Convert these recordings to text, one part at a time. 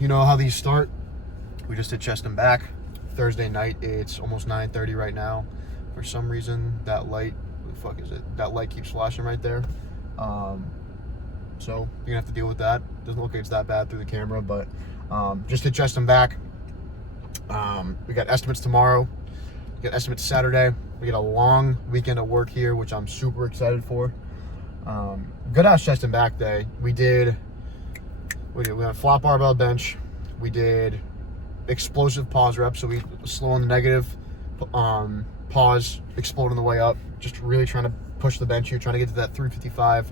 you know how these start. We just did chest and back. Thursday night, it's almost 9:30 right now. For some reason, that light, what the fuck is it? That light keeps flashing right there. So you're gonna have to deal with that. Doesn't look like it's that bad through the camera, but just did chest and back. We got estimates tomorrow. We got estimates Saturday. We got a long weekend of work here, which I'm super excited for. Good ass chest and back day. We went flat barbell bench. We did explosive pause reps, so we slow on the negative, pause, explode on the way up. Just really trying to push the bench here, trying to get to that 355,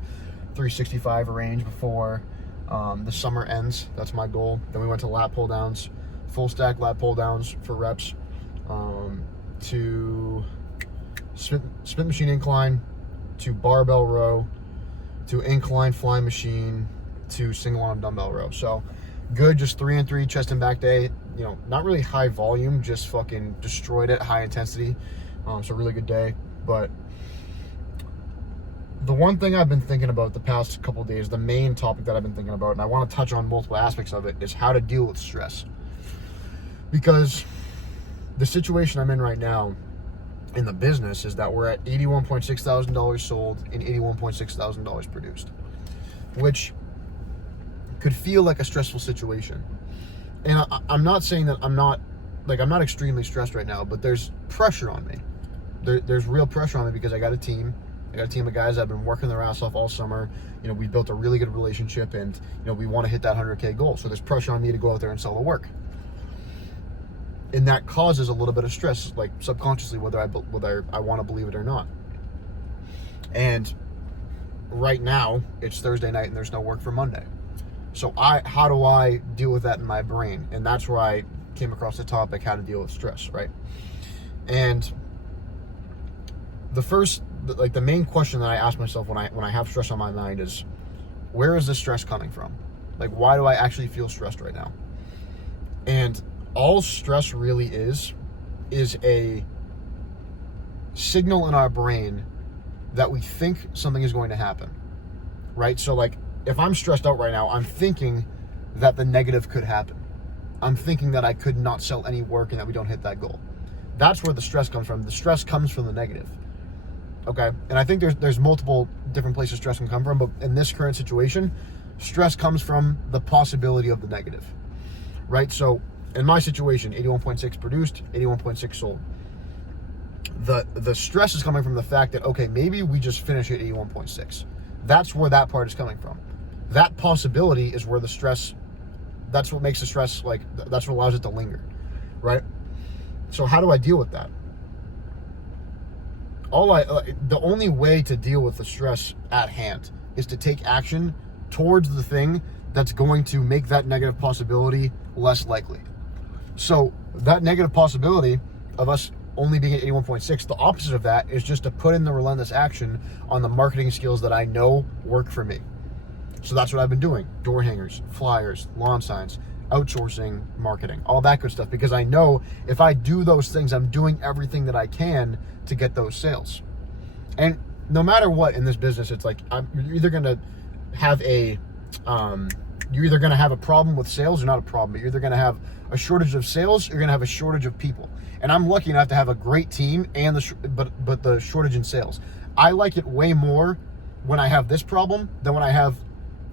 365 range before the summer ends. That's my goal. Then we went to lat pull downs, full stack lat pull downs for reps, to Smith machine incline, to barbell row, to incline flying machine, to single arm dumbbell row. So good, just 3 and 3 chest and back day. You know, not really high volume, just fucking destroyed it, high intensity. So really good day. But the one thing I've been thinking about the past couple of days, the main topic that I've been thinking about, and I want to touch on multiple aspects of it, is how to deal with stress. Because the situation I'm in right now in the business is that we're at $81.6 thousand sold and $81.6 thousand produced, which could feel like a stressful situation. And I'm not saying that I'm not extremely stressed right now, but there's pressure on me. There's real pressure on me because I got a team. I got a team of guys that have been working their ass off all summer. You know, we built a really good relationship, and you know, we want to hit that 100K goal. So there's pressure on me to go out there and sell the work. And that causes a little bit of stress, like subconsciously, whether I want to believe it or not. And right now, it's Thursday night and there's no work for Monday. So how do I deal with that in my brain? And that's where I came across the topic, how to deal with stress, right? And the main question that I ask myself when I have stress on my mind is, where is this stress coming from? Like, why do I actually feel stressed right now? And all stress really is a signal in our brain that we think something is going to happen, right? So like, if I'm stressed out right now, I'm thinking that the negative could happen. I'm thinking that I could not sell any work and that we don't hit that goal. That's where the stress comes from. The stress comes from the negative, okay? And I think there's multiple different places stress can come from, but in this current situation, stress comes from the possibility of the negative, right? So in my situation, 81.6 produced, 81.6 sold. The stress is coming from the fact that, okay, maybe we just finish at 81.6. That's where that part is coming from. That possibility is where the stress, that's what makes the stress, like, that's what allows it to linger, right? So how do I deal with that? The only way to deal with the stress at hand is to take action towards the thing that's going to make that negative possibility less likely. So that negative possibility of us only being at 81.6, the opposite of that is just to put in the relentless action on the marketing skills that I know work for me. So that's what I've been doing. Door hangers, flyers, lawn signs, outsourcing marketing, all that good stuff. Because I know if I do those things, I'm doing everything that I can to get those sales. And no matter what in this business, it's like, you're either going to have a problem with sales or not a problem. But you're either going to have a shortage of sales, or you're going to have a shortage of people. And I'm lucky enough to have a great team and but the shortage in sales. I like it way more when I have this problem than when I have,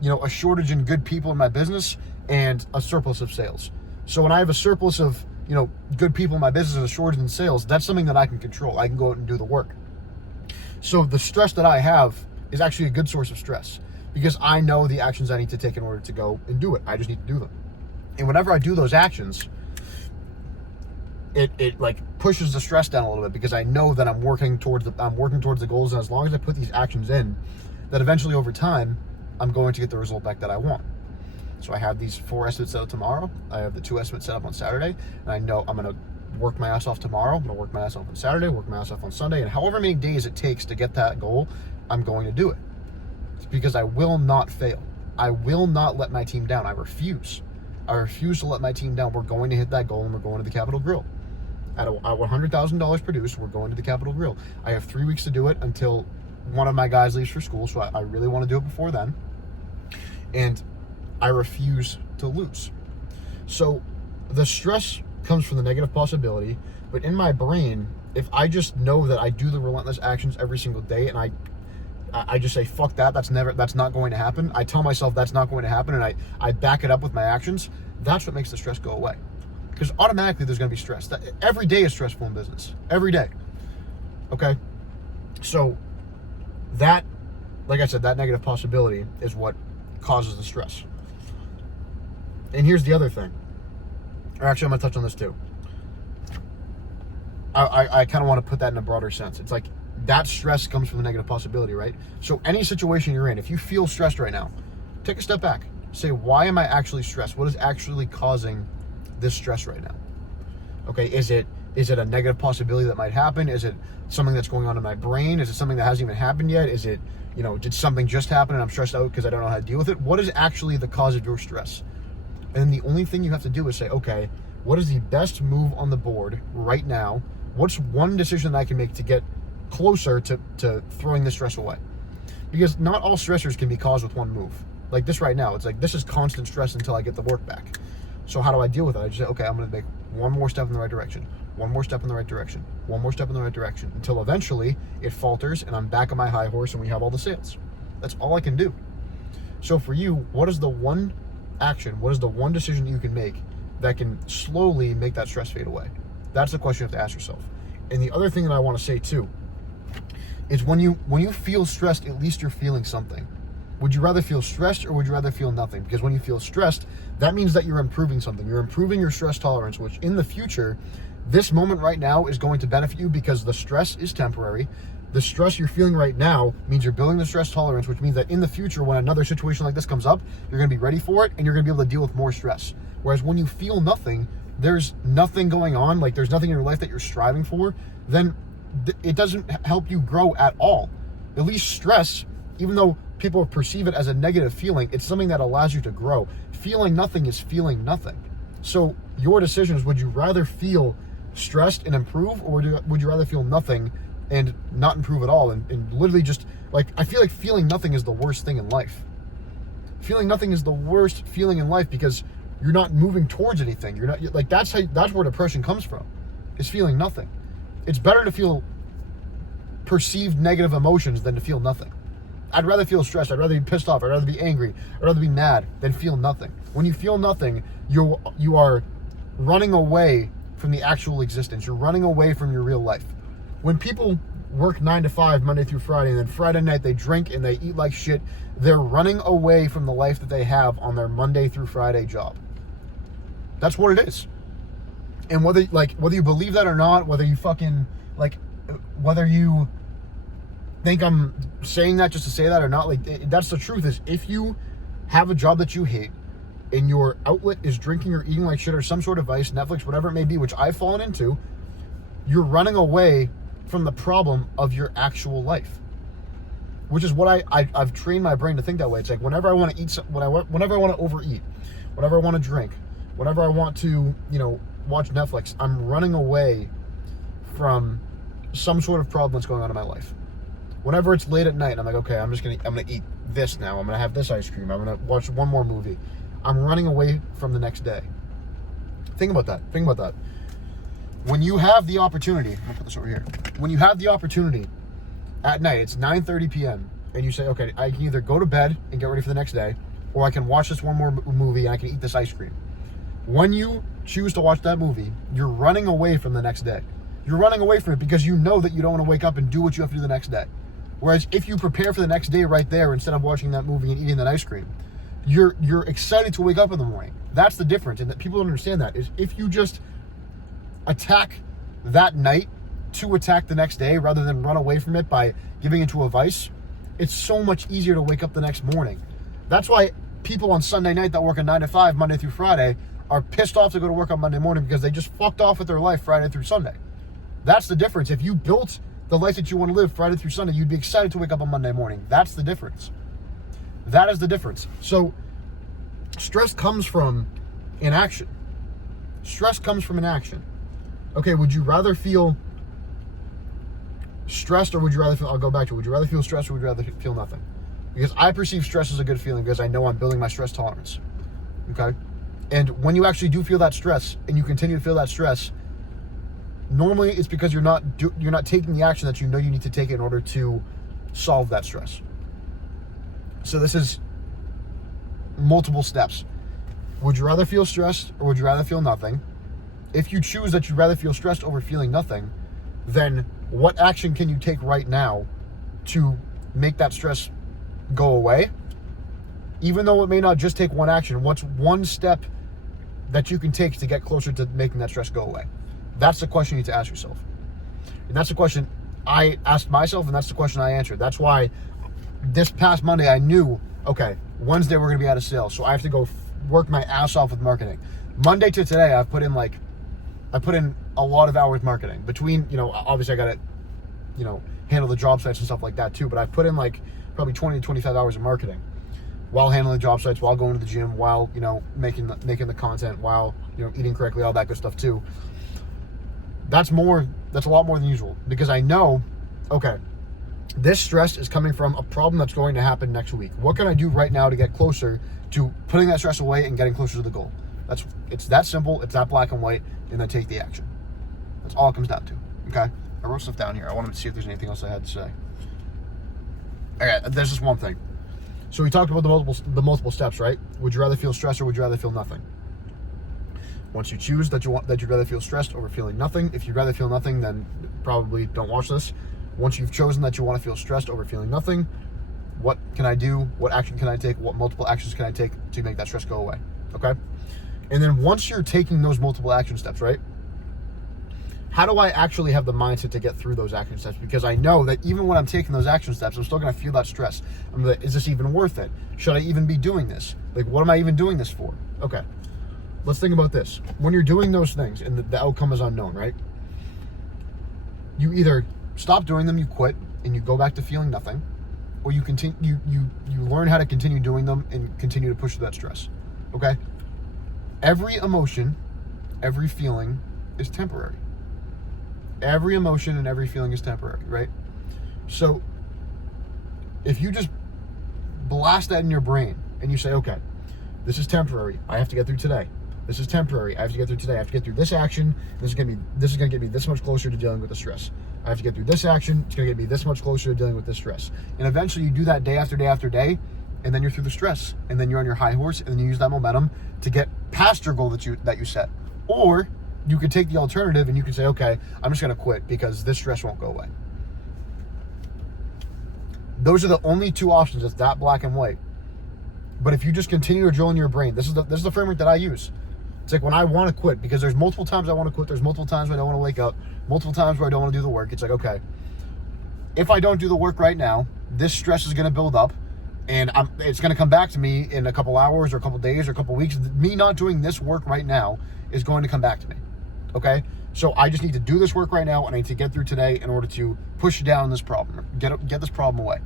you know, a shortage in good people in my business and a surplus of sales. So when I have a surplus of, you know, good people in my business and a shortage in sales, that's something that I can control. I can go out and do the work. So the stress that I have is actually a good source of stress because I know the actions I need to take in order to go and do it. I just need to do them. And whenever I do those actions, it like pushes the stress down a little bit because I know that I'm working towards the goals, and as long as I put these actions in, that eventually over time I'm going to get the result back that I want. So I have these 4 estimates set up tomorrow. I have the 2 estimates set up on Saturday, and I know I'm going to work my ass off tomorrow. I'm going to work my ass off on Saturday, work my ass off on Sunday, and however many days it takes to get that goal, I'm going to do it. It's because I will not fail. I will not let my team down. I refuse to let my team down. We're going to hit that goal, and we're going to the Capitol Grill. At $100,000 produced, we're going to the Capitol Grill. I have 3 weeks to do it until one of my guys leaves for school, so I really want to do it before then. And I refuse to lose. So the stress comes from the negative possibility, but in my brain, if I just know that I do the relentless actions every single day, and I just say, fuck that, that's not going to happen. I tell myself that's not going to happen, and I back it up with my actions. That's what makes the stress go away. Because automatically there's going to be stress. Every day is stressful in business. Every day. Okay? So that, like I said, that negative possibility is what causes the stress. And here's the other thing. Or actually, I'm going to touch on this too. I kind of want to put that in a broader sense. It's like that stress comes from the negative possibility, right? So any situation you're in, if you feel stressed right now, take a step back. Say, why am I actually stressed? What is actually causing this stress right now? Okay, is it a negative possibility that might happen? Is it something that's going on in my brain? Is it something that hasn't even happened yet? Is it, did something just happen and I'm stressed out because I don't know how to deal with it? What is actually the cause of your stress? And the only thing you have to do is say, okay, what is the best move on the board right now? What's one decision that I can make to get closer to throwing this stress away? Because not all stressors can be caused with one move. Like this right now, it's like this is constant stress until I get the work back. So how do I deal with it? I just say, okay, I'm going to make one more step in the right direction, one more step in the right direction, one more step in the right direction, until eventually it falters and I'm back on my high horse and we have all the sales. That's all I can do. So for you, what is the one action, what is the one decision you can make that can slowly make that stress fade away? That's the question you have to ask yourself. And the other thing that I want to say too is when you feel stressed, at least you're feeling something. Would you rather feel stressed or would you rather feel nothing? Because when you feel stressed, that means that you're improving something. You're improving your stress tolerance, which in the future, this moment right now is going to benefit you because the stress is temporary. The stress you're feeling right now means you're building the stress tolerance, which means that in the future, when another situation like this comes up, you're going to be ready for it and you're going to be able to deal with more stress. Whereas when you feel nothing, there's nothing going on, like there's nothing in your life that you're striving for, then it doesn't help you grow at all. At least stress, even though people perceive it as a negative feeling, it's something that allows you to grow. Feeling nothing is feeling nothing. So your decision is, would you rather feel stressed and improve, or would you rather feel nothing and not improve at all and literally just, like, I feel like feeling nothing is the worst thing in life. Feeling nothing is the worst feeling in life because you're not moving towards anything. You're not, like, that's where depression comes from, is feeling nothing. It's better to feel perceived negative emotions than to feel nothing. I'd rather feel stressed. I'd rather be pissed off. I'd rather be angry. I'd rather be mad than feel nothing. When you feel nothing, you are running away from the actual existence. You're running away from your real life. When people work 9 to 5 Monday through Friday, and then Friday night they drink and they eat like shit, they're running away from the life that they have on their Monday through Friday job. That's what it is. And whether you believe that or not, whether you think I'm saying that just to say that or not, that's the truth. Is if you have a job that you hate and your outlet is drinking or eating like shit or some sort of vice, Netflix, whatever it may be, which I've fallen into, you're running away from the problem of your actual life, which is what I've trained my brain to think that way. It's like whenever I want to eat, whenever I want to overeat, whenever I want to drink, whenever I want to, watch Netflix, I'm running away from some sort of problem that's going on in my life. Whenever it's late at night, I'm like, okay, I'm gonna eat this now. I'm gonna have this ice cream. I'm gonna watch one more movie. I'm running away from the next day. Think about that. When you have the opportunity, I'm gonna put this over here. When you have the opportunity at night, it's 9:30 p.m. and you say, okay, I can either go to bed and get ready for the next day, or I can watch this one more movie and I can eat this ice cream. When you choose to watch that movie, you're running away from the next day. You're running away from it because you know that you don't want to wake up and do what you have to do the next day. Whereas if you prepare for the next day right there, instead of watching that movie and eating that ice cream, you're excited to wake up in the morning. That's the difference. And that people don't understand that is if you just attack that night to attack the next day rather than run away from it by giving into a vice, it's so much easier to wake up the next morning. That's why people on Sunday night that work a 9 to 5, Monday through Friday, are pissed off to go to work on Monday morning because they just fucked off with their life Friday through Sunday. That's the difference. If you built the life that you want to live Friday through Sunday, you'd be excited to wake up on Monday morning. That's the difference. That is the difference. So stress comes from inaction. Stress comes from inaction. Okay, would you rather feel stressed or would you rather feel, I'll go back to it, would you rather feel stressed or would you rather feel nothing? Because I perceive stress as a good feeling because I know I'm building my stress tolerance. Okay? And when you actually do feel that stress and you continue to feel that stress, normally it's because you're not taking the action that you know you need to take in order to solve that stress. So this is multiple steps. Would you rather feel stressed or would you rather feel nothing? If you choose that you'd rather feel stressed over feeling nothing, then what action can you take right now to make that stress go away? Even though it may not just take one action, what's one step that you can take to get closer to making that stress go away? That's the question you need to ask yourself. And that's the question I asked myself, and that's the question I answered. That's why this past Monday I knew, okay, Wednesday we're going to be out of sales, so I have to go work my ass off with marketing. Monday to today, I put in a lot of hours marketing. Between, obviously I got to, handle the job sites and stuff like that too, but I put in probably 20 to 25 hours of marketing while handling the job sites, while going to the gym, while, making the content, while, eating correctly, all that good stuff too. That's a lot more than usual, because I know, okay, this stress is coming from a problem that's going to happen next week. What can I do right now to get closer to putting that stress away and getting closer to the goal? It's that simple, it's that black and white, and then take the action. That's all it comes down to, okay? I wrote stuff down here. I wanted to see if there's anything else I had to say. Okay, there's just one thing. So we talked about the multiple steps, right? Would you rather feel stressed or would you rather feel nothing? Once you choose that you'd rather feel stressed over feeling nothing, if you'd rather feel nothing, then probably don't watch this. Once you've chosen that you want to feel stressed over feeling nothing, what can I do? What action can I take? What multiple actions can I take to make that stress go away? Okay? And then once you're taking those multiple action steps, right? How do I actually have the mindset to get through those action steps? Because I know that even when I'm taking those action steps, I'm still going to feel that stress. I'm like, is this even worth it? Should I even be doing this? What am I even doing this for? Okay. Let's think about this. When you're doing those things and the outcome is unknown, right? You either stop doing them, you quit, and you go back to feeling nothing, or you continue. You learn how to continue doing them and continue to push through that stress. Okay? Every emotion, every feeling is temporary. Every emotion and every feeling is temporary, right? So if you just blast that in your brain and you say, okay, this is temporary, I have to get through today. This is temporary, I have to get through today. I have to get through this action. This is gonna get me this much closer to dealing with the stress. I have to get through this action. It's gonna get me this much closer to dealing with this stress. And eventually you do that day after day after day, and then you're through the stress, and then you're on your high horse, and then you use that momentum to get past your goal that you set. Or you could take the alternative and you could say, okay, I'm just going to quit because this stress won't go away. Those are the only two options. It's that black and white. But if you just continue to drill in your brain, this is the framework that I use. It's like when I want to quit, because there's multiple times I want to quit. There's multiple times where I don't want to wake up. Multiple times where I don't want to do the work. It's like, okay, if I don't do the work right now, this stress is going to build up. And it's going to come back to me in a couple hours or a couple days or a couple weeks. Me not doing this work right now is going to come back to me. Okay, so I just need to do this work right now, and I need to get through today in order to push down this problem, get this problem away.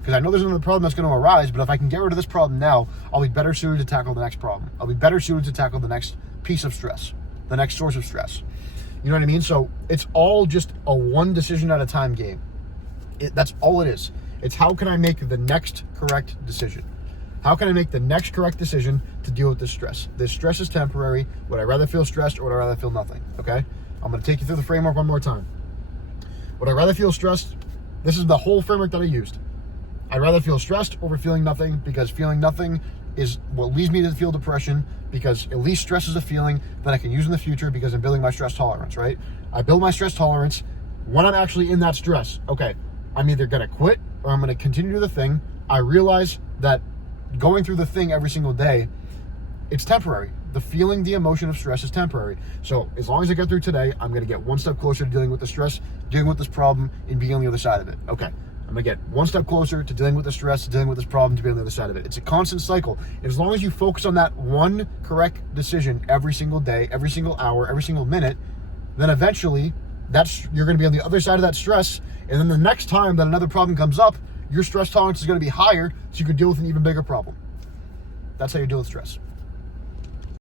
Because I know there's another problem that's going to arise, but if I can get rid of this problem now, I'll be better suited to tackle the next problem. I'll be better suited to tackle the next piece of stress, the next source of stress. You know what I mean? So it's all just a one decision at a time game. That's all it is. It's how can I make the next correct decision? How can I make the next correct decision to deal with this stress? This stress is temporary. Would I rather feel stressed or would I rather feel nothing? Okay? I'm going to take you through the framework one more time. Would I rather feel stressed? This is the whole framework that I used. I'd rather feel stressed over feeling nothing, because feeling nothing is what leads me to feel depression, because at least stress is a feeling that I can use in the future because I'm building my stress tolerance, right? I build my stress tolerance when I'm actually in that stress. Okay, I'm either going to quit or I'm going to continue to do the thing. I realize that going through the thing every single day, it's temporary. The feeling, the emotion of stress is temporary. So as long as I get through today, I'm going to get one step closer to dealing with the stress, dealing with this problem, and being on the other side of it. Okay, I'm going to get one step closer to dealing with the stress, to dealing with this problem, to being on the other side of it. It's a constant cycle. And as long as you focus on that one correct decision every single day, every single hour, every single minute, then eventually you're going to be on the other side of that stress. And then the next time that another problem comes up, your stress tolerance is going to be higher, so you can deal with an even bigger problem. That's how you deal with stress.